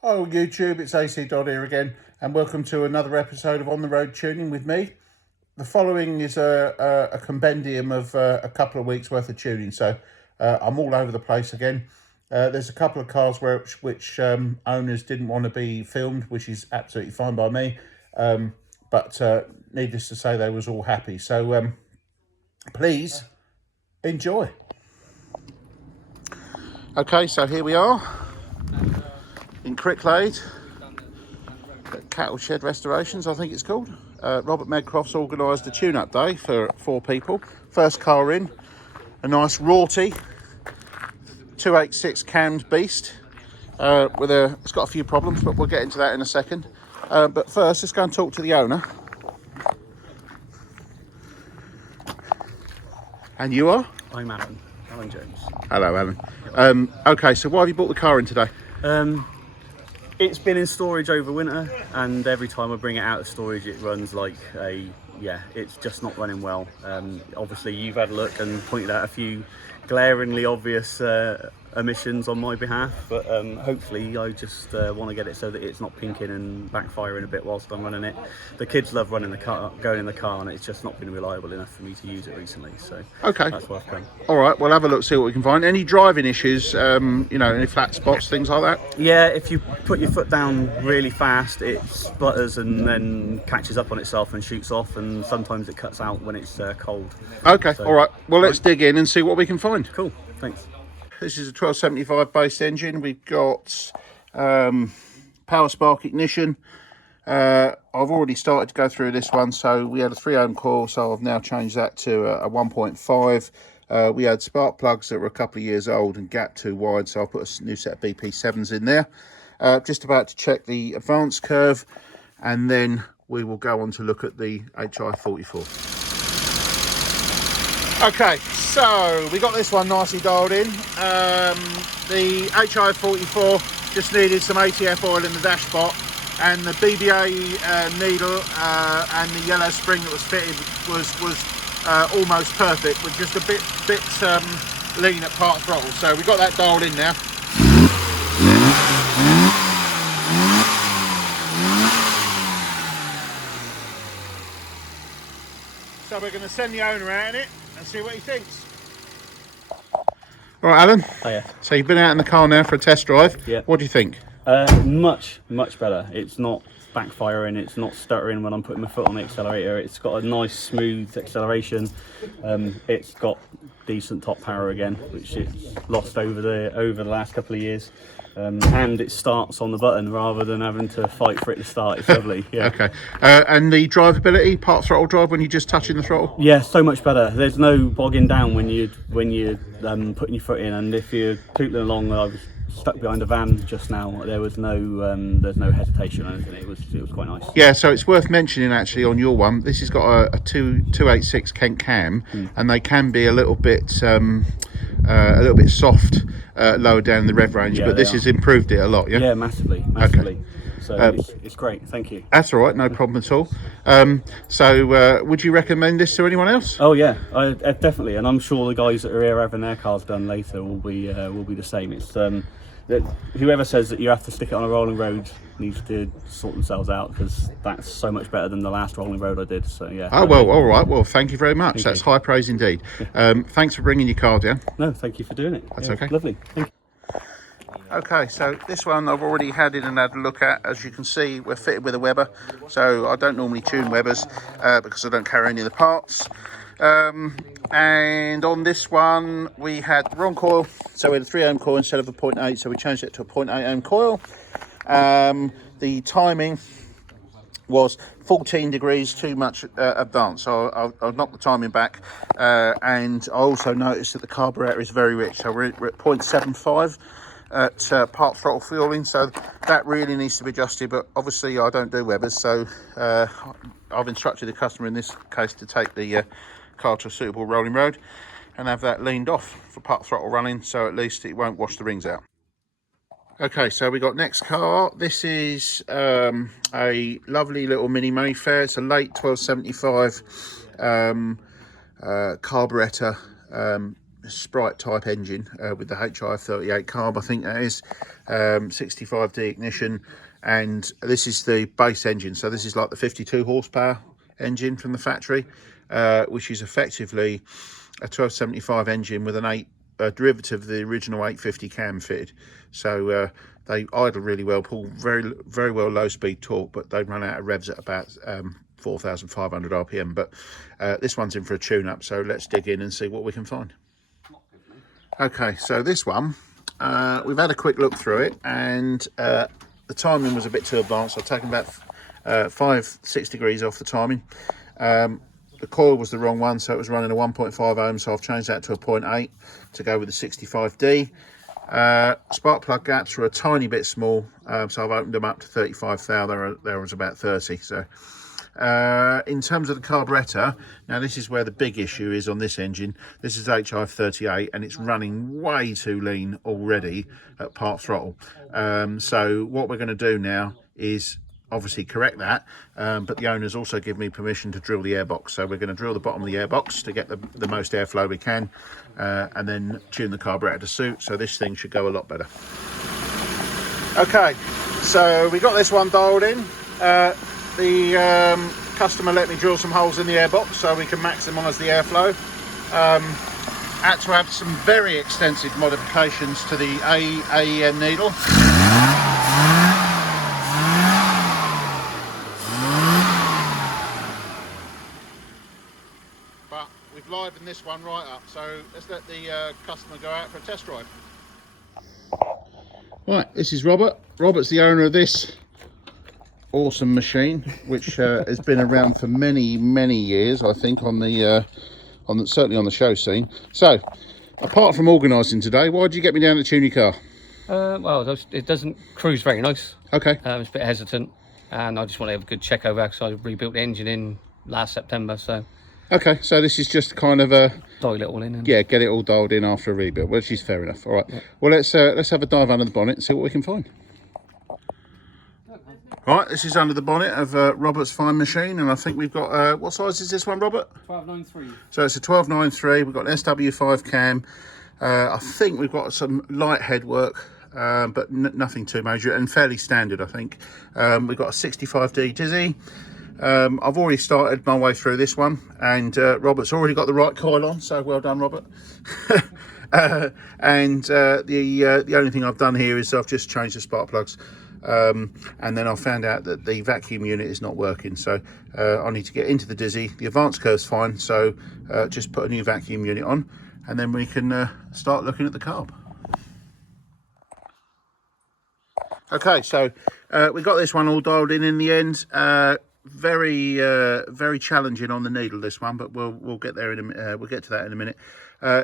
Hello YouTube, it's ACDodd here again, and welcome to another episode of On the Road Tuning with me. The following is a compendium of a couple of weeks worth of tuning, so I'm all over the place again. There's a couple of cars which owners didn't want to be filmed, which is absolutely fine by me, but needless to say they was all happy, so please enjoy. Okay, so here we are in Cricklade, Cattle Shed Restorations, I think it's called. Robert Medcroft's organised a tune-up day for 4 people. First car in, a nice Rorty 286 cammed beast. It's got a few problems, but we'll get into that in a second. But first, let's go and talk to the owner. And you are? I'm Alan Jones. Hello, Alan. Okay, so why have you brought the car in today? It's been in storage over winter, and every time I bring it out of storage it runs like it's just not running well. Obviously you've had a look and pointed out a few glaringly obvious emissions on my behalf, but hopefully I just want to get it so that it's not pinking and backfiring a bit whilst I'm running it. The kids love running the car, going in the car, and it's just not been reliable enough for me to use it recently, so Okay. that's what I've done. All right, we'll have a look, see what we can find. Any driving issues, any flat spots, things like that? Yeah, if you put your foot down really fast, it splutters and then catches up on itself and shoots off, and sometimes it cuts out when it's cold. Okay, So, all right. Well, let's dig in and see what we can find. Cool, thanks. This is a 1275 base engine. We've got power spark ignition. I've already started to go through this one. So we had a 3 ohm coil, so I've now changed that to a 1.5. We had spark plugs that were a couple of years old and gap too wide, so I'll put a new set of BP7s in there. Just about to check the advance curve, and then we will go on to look at the HI44. Okay, so we got this one nicely dialed in. The HI44 just needed some ATF oil in the dashpot, and the BBA needle and the yellow spring that was fitted was almost perfect, with just a bit lean at part throttle. So we got that dialed in now. So we're going to send the owner out in it and see what he thinks. All right, Alan. Oh yeah. So you've been out in the car now for a test drive. Yeah. What do you think? Much better. It's not backfiring, it's not stuttering when I'm putting my foot on the accelerator. It's got a nice smooth acceleration. It's got decent top power again, which it's lost over the last couple of years. And it starts on the button rather than having to fight for it to start. It's lovely. Yeah. Okay. And the drivability, part throttle drive, when you're just touching the throttle? Yeah, so much better. There's no bogging down when you're putting your foot in, and if you're tootling along, I was stuck behind a van just now. There was there's no hesitation or anything. It was quite nice. Yeah, so it's worth mentioning actually on your one, this has got a 286 Kent cam, and they can be a little bit soft lower down in the rev range, but this has improved it a lot. Yeah, massively. Okay. So it's great, thank you. That's all right, no problem at all. So would you recommend this to anyone else? Oh yeah, I definitely, and I'm sure the guys that are here having their cars done later will be the same. It's that whoever says that you have to stick it on a rolling road needs to sort themselves out, because that's so much better than the last rolling road I did. So yeah. Oh well, all right. Well, thank you very much. That's high praise indeed. Thanks for bringing your car down. No, thank you for doing it. That's okay. Lovely. Thank you. Okay, so this one I've already had in and had a look at. As you can see, we're fitted with a Weber, so I don't normally tune Webers because I don't carry any of the parts. And on this one we had the wrong coil, so we had a 3 ohm coil instead of a 0.8, so we changed it to a 0.8 ohm coil. The timing was 14 degrees too much advanced, so I'll knock the timing back, and I also noticed that the carburetor is very rich, so we're at 0.75 at part throttle fueling, so that really needs to be adjusted. But obviously I don't do Webers, so I've instructed the customer in this case to take the car to a suitable rolling road and have that leaned off for part throttle running, so at least it won't wash the rings out. Okay, so we got next car. This is a lovely little Mini Mayfair. It's a late 1275 carburetor. Sprite type engine with the HIF38 carb, I think that is, 65D ignition, and this is the base engine. So this is like the 52 horsepower engine from the factory, which is effectively a 1275 engine with a derivative of the original 850 cam fitted. So they idle really well, pull very well low speed torque, but they run out of revs at about 4,500 RPM. But this one's in for a tune up, so let's dig in and see what we can find. Okay, so this one, we've had a quick look through it, and the timing was a bit too advanced. I've taken about 5-6 degrees off the timing. The coil was the wrong one, so it was running a 1.5 ohm, so I've changed that to a 0.8 to go with the 65D. Spark plug gaps were a tiny bit small, so I've opened them up to 35 thou. There was about 30. So in terms of the carburetor, now this is where the big issue is on this engine. This is HIF38 and it's running way too lean already at part throttle. So what we're going to do now is obviously correct that, but the owners also give me permission to drill the airbox. So we're going to drill the bottom of the airbox to get the most airflow we can, and then tune the carburetor to suit. So this thing should go a lot better. Okay, so we got this one dialed in. The customer let me drill some holes in the airbox so we can maximise the airflow. Had to have some very extensive modifications to the AEM needle. But we've livened this one right up, so let's let the customer go out for a test drive. Right, this is Robert. Robert's the owner of this awesome machine, which has been around for many years, I think, certainly on the show scene. So, apart from organising today, why did you get me down to tune your car? Well, it doesn't cruise very nice. Okay. It's a bit hesitant, and I just want to have a good check over because I rebuilt the engine in last September. So. Okay, so this is just kind of a dial it all in. And yeah, get it all dialed in after a rebuild, which is fair enough. All right. Yeah. Well, let's have a dive under the bonnet and see what we can find. Right, this is under the bonnet of Robert's fine machine, and I think we've got, what size is this one, Robert? 1293. So it's a 1293, we've got an SW5 cam. I think we've got some light head work, but nothing too major, and fairly standard, I think. We've got a 65D Dizzy. I've already started my way through this one, and Robert's already got the right coil on, so well done, Robert. And the only thing I've done here is I've just changed the spark plugs. And then I found out that the vacuum unit is not working, so I need to get into the Dizzy. The advanced curve's fine, so just put a new vacuum unit on, and then we can start looking at the carb. Okay, so we got this one all dialed in the end. Very challenging on the needle, this one, but we'll get there we'll get to that in a minute.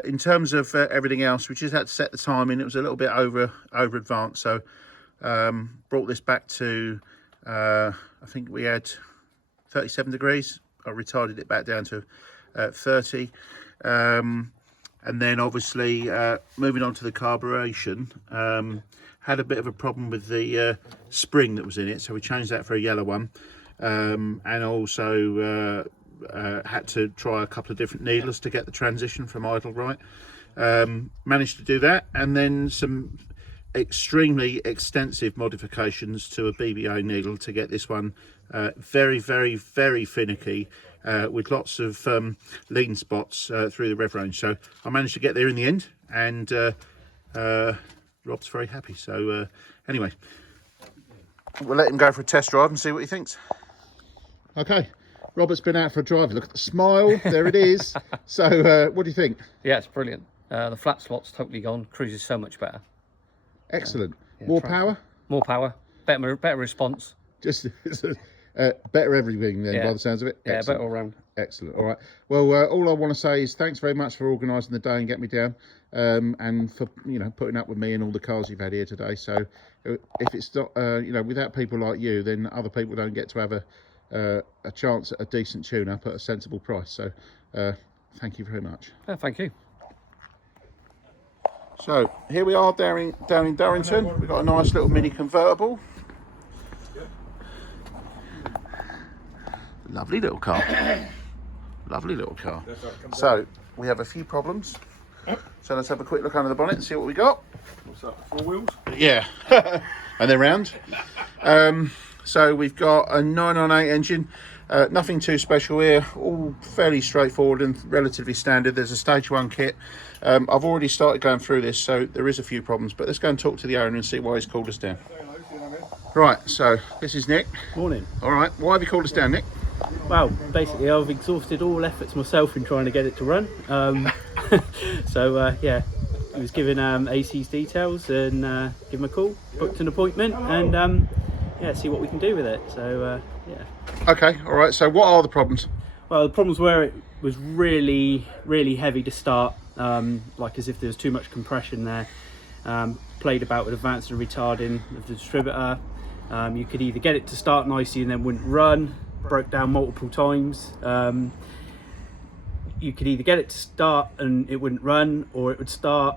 In terms of everything else, we just had to set the timing. It was a little bit over advanced, so brought this back to I think we had 37 degrees. I retarded it back down to 30, and then obviously moving on to the carburation, had a bit of a problem with the spring that was in it, so we changed that for a yellow one, and also had to try a couple of different needles to get the transition from idle right. Managed to do that, and then some extremely extensive modifications to a BBA needle to get this one very finicky, with lots of lean spots through the rev range. So I managed to get there in the end, and Rob's very happy. So anyway, we'll let him go for a test drive and see what he thinks. Okay, Robert's been out for a drive. Look at the smile, there it is. So what do you think? Yeah, it's brilliant. The flat slot's totally gone. Cruises so much better. Excellent. Yeah, more power? More power. Better response. Just better everything then, by the sounds of it. Yeah, excellent. better all round. Excellent. All right. Well, all I want to say is thanks very much for organising the day and getting me down, and for putting up with me and all the cars you've had here today. So if it's not without people like you, then other people don't get to have a chance at a decent tune-up at a sensible price. So thank you very much. Thank you. So here we are down in Durrington. We've got a nice little mini convertible. Lovely little car. Lovely little car. So we have a few problems. So let's have a quick look under the bonnet and see what we got. What's that, 4 wheels? Yeah, and they're round. So we've got a 998 engine. Nothing too special here, all fairly straightforward and relatively standard. There's a stage 1 kit. I've already started going through this, so there is a few problems, but let's go and talk to the owner and see why he's called us down. Right, so this is Nick. Morning. All right, why have you called us down, Nick? Well, basically I've exhausted all efforts myself in trying to get it to run. Yeah, he was given AC's details and give him a call, booked an appointment, and yeah, see what we can do with it. So yeah. Okay, all right, so what are the problems? Well, the problems were it was really heavy to start, like as if there was too much compression there. Played about with advanced and retarding of the distributor. You could either get it to start nicely and then wouldn't run, broke down multiple times. You could either get it to start and it wouldn't run, or it would start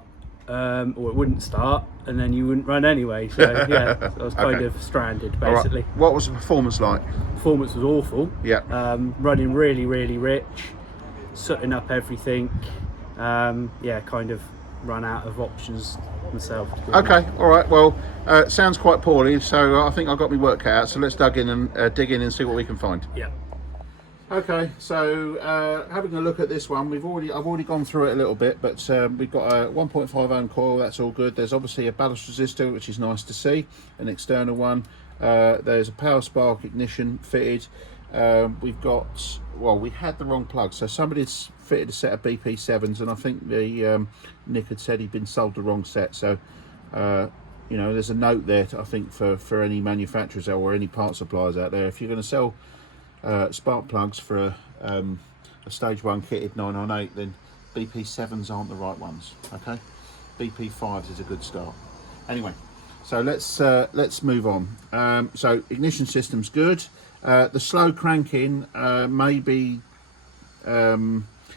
or it wouldn't start and then you wouldn't run anyway. So yeah, I was kind of stranded basically. Right. What was the performance like? Performance was awful. Yeah. Running really rich, sooting up everything. Yeah, kind of run out of options myself. Okay, all right, well, sounds quite poorly, so I think I've got my work cut out, so let's dig in and see what we can find. Yeah. Okay, so having a look at this one, I've already gone through it a little bit, but we've got a 1.5 ohm coil. That's all good. There's obviously a ballast resistor, which is nice to see, an external one. There's a power spark ignition fitted. We've got, well, we had the wrong plug, so somebody's fitted a set of BP7s, and I think the Nick had said he'd been sold the wrong set. So you know, there's a note there I think for any manufacturers or any part suppliers out there, if you're going to sell spark plugs for a stage 1 kitted 998, then BP7s aren't the right ones. Okay, BP5s is a good start. Anyway, so let's move on. So ignition system's good. The slow cranking may be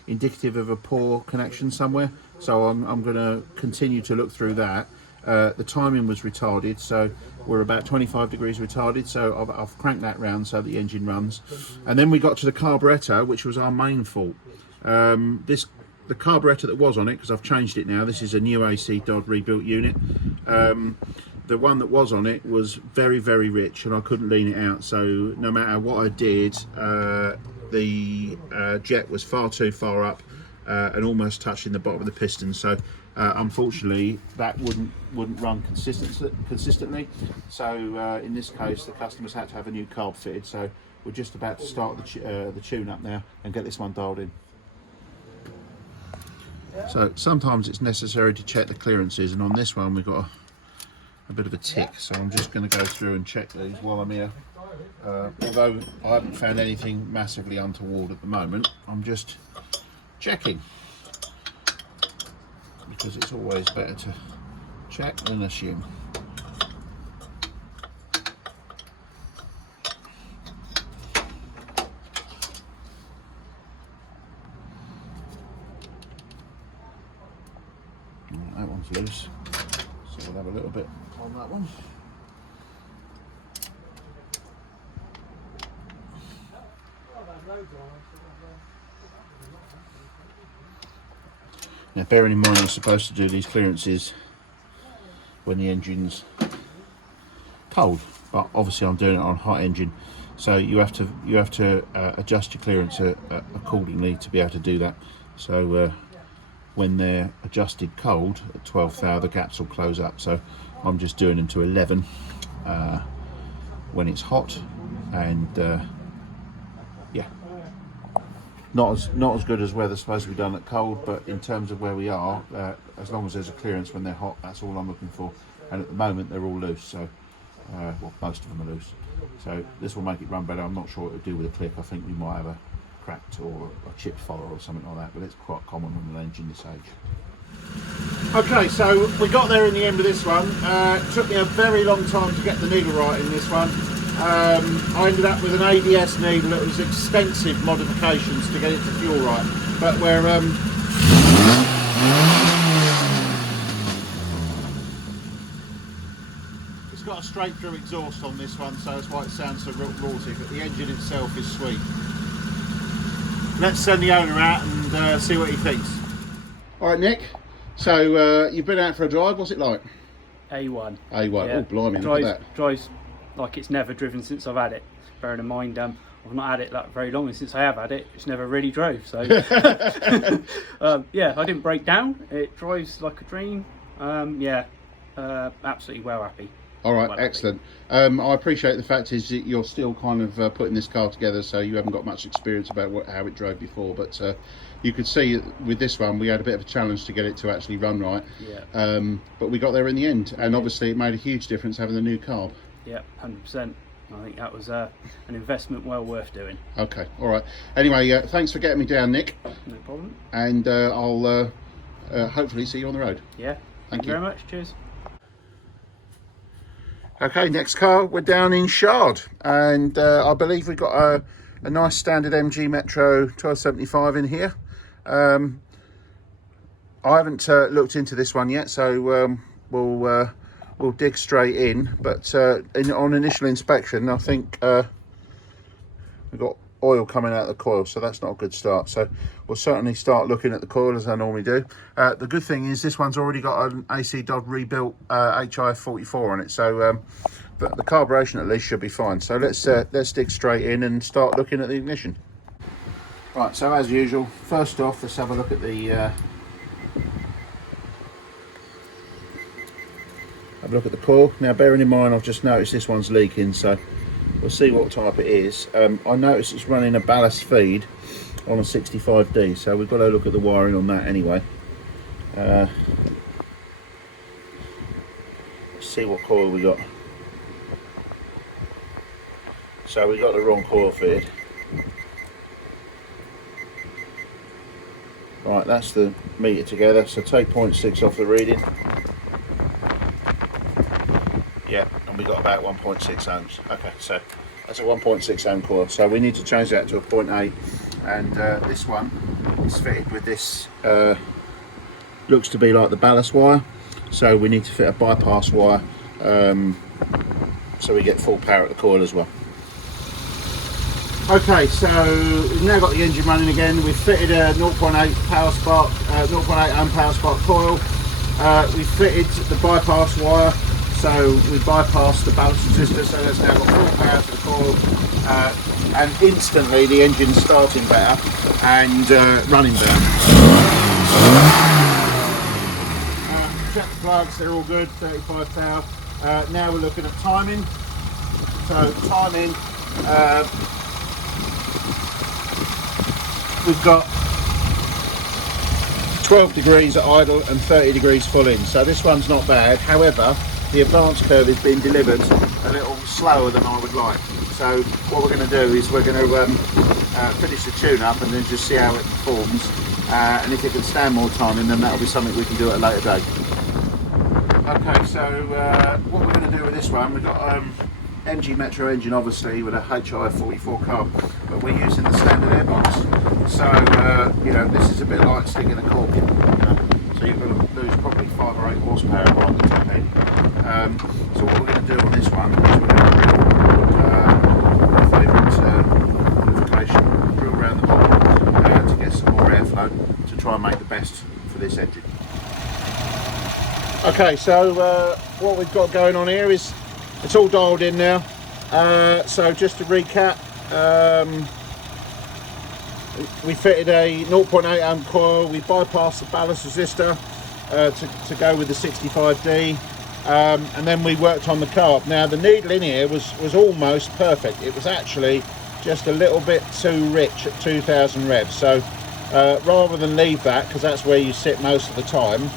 indicative of a poor connection somewhere, so I'm going to continue to look through that. The timing was retarded, so we're about 25 degrees retarded, so I've cranked that round so the engine runs. And then we got to the carburetor, which was our main fault. The carburetor that was on it, because I've changed it now, this is a new ACDodd rebuilt unit. The one that was on it was very rich, and I couldn't lean it out, so no matter what I did, the jet was far too far up and almost touching the bottom of the piston. So unfortunately that wouldn't run consistently. So in this case the customers had to have a new carb fitted, so we're just about to start the tune up now and get this one dialed in. So sometimes it's necessary to check the clearances, and on this one we've got a bit of a tick, so I'm just going to go through and check these while I'm here. Although I haven't found anything massively untoward at the moment, I'm just checking, because it's always better to check than assume. That one's loose, so we'll have a little bit on that one. Now, bearing in mind I'm supposed to do these clearances when the engine's cold, but obviously I'm doing it on a hot engine, so you have to adjust your clearance accordingly to be able to do that. So when they're adjusted cold at 12th hour, the gaps will close up. So I'm just doing them to 11 when it's hot, and yeah, not as good as where they're supposed to be done at cold, but in terms of where we are, as long as there's a clearance when they're hot, that's all I'm looking for. And at the moment they're all loose, so well, most of them are loose, so this will make it run better. I'm not sure what it'll do with a clip. I think we might have a cracked or a chipped follower or something like that, but it's quite common on an engine this age. Okay, so we got there in the end of this one. It took me a very long time to get the needle right in this one. I ended up with an ABS needle. It was extensive modifications to get it to fuel right, but we're it's got a straight through exhaust on this one, so that's why it sounds so raughty, but the engine itself is sweet. Let's send the owner out and see what he thinks. All right, Nick, So you've been out for a drive. What's it like? A1. A1. Yeah. Oh, blimey! Look at that. Drives like it's never driven since I've had it. Bearing in mind, I've not had it that very long, and since I have had it, it's never really drove. So yeah, I didn't break down. It drives like a dream. Yeah, absolutely well happy. All right, excellent. I appreciate the fact is that you're still kind of putting this car together, so you haven't got much experience about how it drove before, but you could see with this one we had a bit of a challenge to get it to actually run right. Yeah. But we got there in the end, and obviously it made a huge difference having the new carb. Yeah, 100%. I think that was an investment well worth doing. Okay, all right. Anyway, thanks for getting me down, Nick. No problem. And I'll hopefully see you on the road. Yeah. Thank you very much. Cheers. Okay, next car, we're down in Shard, and I believe we've got a nice standard MG Metro 1275 in here. I haven't looked into this one yet, so we'll dig straight in. But on initial inspection, I think we've got oil coming out of the coil, so that's not a good start. So we'll certainly start looking at the coil as I normally do. The good thing is this one's already got an ACDodd rebuilt HIF44 on it, so but the carburation at least should be fine. So let's dig straight in and start looking at the ignition. Right, so as usual, first off, let's have a look at the coil. Now, bearing in mind, I've just noticed this one's leaking, so we'll see what type it is. I noticed it's running a ballast feed on a 65D, so we've got to look at the wiring on that anyway. Let's see what coil we got. So we got the wrong coil feed. Right, that's the meter together, so take 0.6 off the reading. Yeah, and we got about 1.6 ohms. Okay, so that's a 1.6 ohm coil. So we need to change that to a 0.8, and this one is fitted with this. Looks to be like the ballast wire, so we need to fit a bypass wire, so we get full power at the coil as well. Okay, so we've now got the engine running again. We've fitted a 0.8 power spark, 0.8 ohm power spark coil. We've fitted the bypass wire. So we bypassed the ballast resistor, so that's now got full power to the coil, and instantly the engine's starting better and running better. Check the plugs, they're all good, 35 power. Now we're looking at timing. So timing, we've got 12 degrees at idle and 30 degrees full in, so this one's not bad. However, the advance curve is being delivered a little slower than I would like. So what we're going to do is we're going to finish the tune up and then just see how it performs. And if it can stand more timing, then that'll be something we can do at a later date. Okay, so what we're going to do with this one, we've got MG Metro engine obviously with a HIF44 carb, but we're using the standard airbox. So you know, this is a bit like sticking a cork in. So you're going to lose probably 5 or 8 horsepower right at the top end. So what we're going to do on this one is we're going to drill around the bottom to get some more airflow to try and make the best for this engine. Okay, so what we've got going on here is it's all dialed in now. So just to recap, we fitted a 0.8 ohm coil, we bypassed the ballast resistor to go with the 65D, and then we worked on the carb. Now the needle in here was almost perfect. It was actually just a little bit too rich at 2000 revs. So rather than leave that, because that's where you sit most of the time,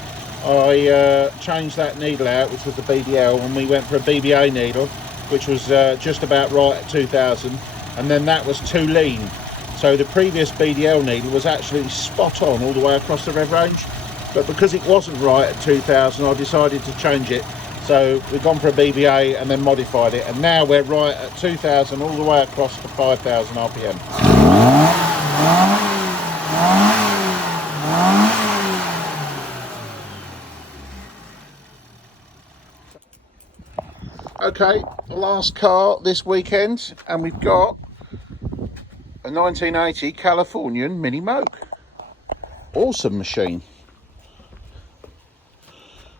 I changed that needle out, which was the BDL, and we went for a BBA needle, which was just about right at 2000, and then that was too lean. So the previous BDL needle was actually spot on all the way across the rev range, but because it wasn't right at 2000, I decided to change it. So we've gone for a BBA and then modified it, and now we're right at 2000 all the way across to 5000 RPM. Okay, last car this weekend, and we've got a 1980 Californian Mini Moke. Awesome machine.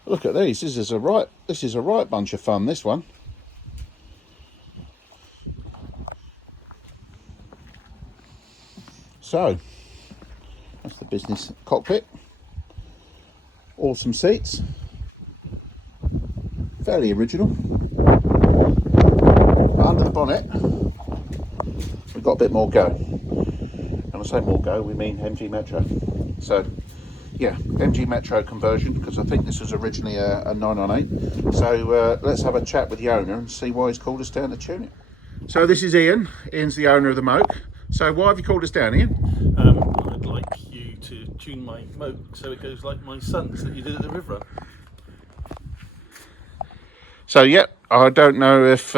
Look at these. This is a right bunch of fun, this one. So that's the business cockpit. Awesome seats. Fairly original. Under the bonnet, we've got a bit more go. And I say more go, we mean MG Metro. So yeah, MG Metro conversion, because I think this was originally a 998. So let's have a chat with the owner and see why he's called us down to tune it. So this is Ian. Ian's the owner of the Moke. So why have you called us down, Ian? I'd like you to tune my Moke so it goes like my son's that you did at the river. So yeah, I don't know if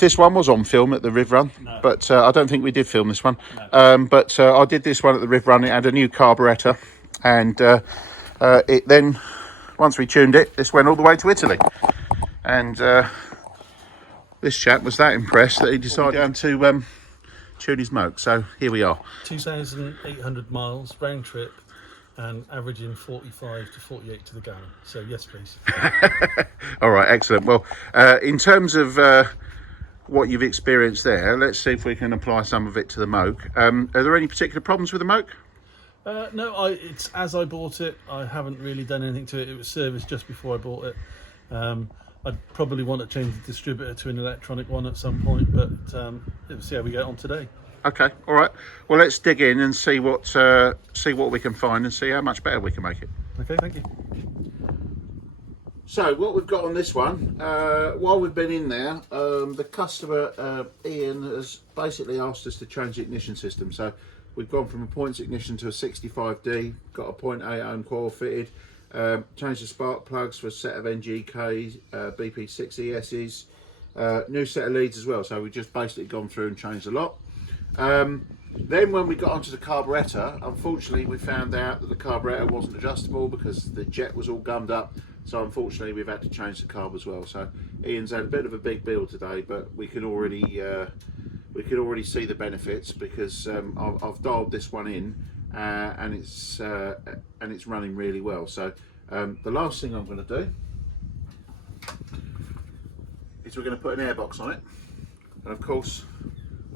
this one was on film at the Riv Run, No. but I don't think we did film this one. No. But I did this one at the Riv Run. It had a new carburetor, and it then, once we tuned it, this went all the way to Italy. And this chap was that impressed that he decided down to tune his Moke. So here we are. 2,800 miles round trip and averaging 45 to 48 to the gallon. So yes, please. All right, excellent. Well, in terms of what you've experienced there, let's see if we can apply some of it to the Moke. Are there any particular problems with the Moke? No, it's as I bought it. I haven't really done anything to it. It was serviced just before I bought it. I'd probably want to change the distributor to an electronic one at some point, but we'll see how we get on today. Okay, all right. Well, let's dig in and see what we can find and see how much better we can make it. Okay, thank you. So what we've got on this one, while we've been in there, the customer Ian has basically asked us to change the ignition system. So we've gone from a points ignition to a 65D, got a 0.8 ohm coil fitted, changed the spark plugs for a set of NGK BP6 ESs, new set of leads as well. So we've just basically gone through and changed a lot. Then when we got onto the carburetor, unfortunately we found out that the carburetor wasn't adjustable because the jet was all gummed up. So unfortunately we've had to change the carb as well. So Ian's had a bit of a big build today, but we can already see the benefits because I've dialed this one in and it's running really well. So the last thing I'm going to do is we're going to put an airbox on it, and of course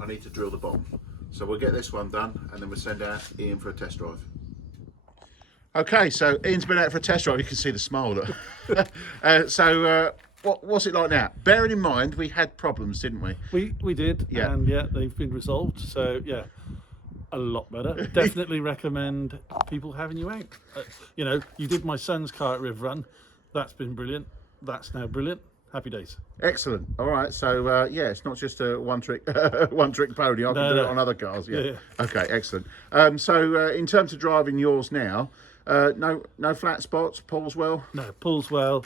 I need to drill the bottom. So we'll get this one done and then we'll send out Ian for a test drive. Okay, so Ian's been out for a test drive. You can see the smile. What's it like now? Bearing in mind we had problems, didn't we? We did, Yeah. and yeah, they've been resolved. So yeah, a lot better. Definitely recommend people having you out. You did my son's car at Riv Run. That's been brilliant. That's now brilliant. Happy days. Excellent. All right. So yeah, it's not just a one trick pony. I can do it on other cars. Yeah. Okay. Excellent. So in terms of driving yours now, no flat spots. Pulls well. No, pulls well.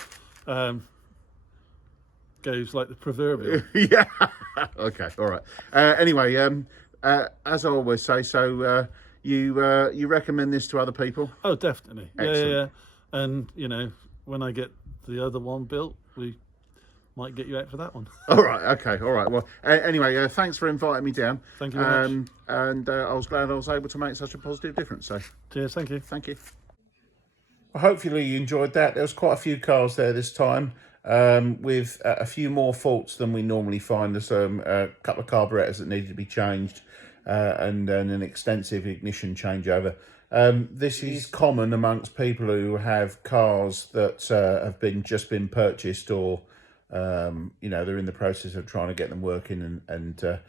Goes like the proverbial. Yeah. Okay. All right. Anyway, as I always say, so you recommend this to other people? Oh, definitely. Excellent. Yeah. And when I get the other one built, we might get you out for that one. All right. Okay. All right. Well, anyway, thanks for inviting me down. Thank you very much. And I was glad I was able to make such a positive difference. So Cheers. Thank you. thank you. Well, hopefully you enjoyed that. There was quite a few cars there this time, with a few more faults than we normally find. There's a couple of carburetors that needed to be changed, and then an extensive ignition changeover. This is common amongst people who have cars that have just been purchased, or they're in the process of trying to get them working, and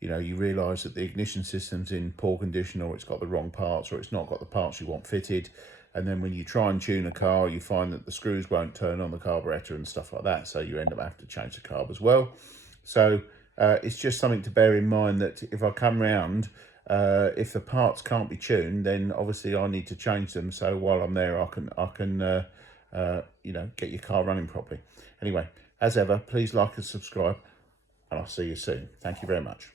you realise that the ignition system's in poor condition, or it's got the wrong parts, or it's not got the parts you want fitted. And then when you try and tune a car, you find that the screws won't turn on the carburetor and stuff like that. So you end up having to change the carb as well. So it's just something to bear in mind, that if I come round, if the parts can't be tuned, then obviously I need to change them. So while I'm there, I can get your car running properly. Anyway, as ever, please like and subscribe, and I'll see you soon. Thank you very much.